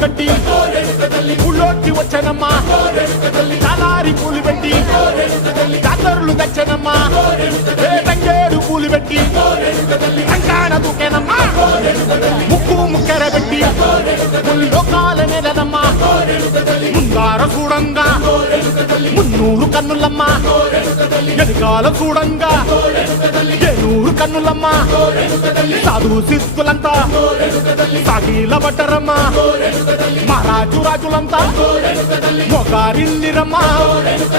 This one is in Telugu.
కట్టి ఊళ్ళోకి వచ్చానమ్మా చాలారి పూలు పెట్టి జాతరలు తెచ్చానమ్మా తంగేడు పూలు పెట్టి రంగాన దూకేనమ్మా ముక్కు ముక్కెర పెట్టి లోకాల నెలనమ్మా ముందార చూడంగా మున్నూరు కన్నులమ్మా ఎనకాల చూడంగా ఏనూరు కన్నులమ్మా సాధు సిద్ధులంతా సాగిల పట్టరమ్మా మహారాజు రాజులంతా మొగారిల్లిరమ్మా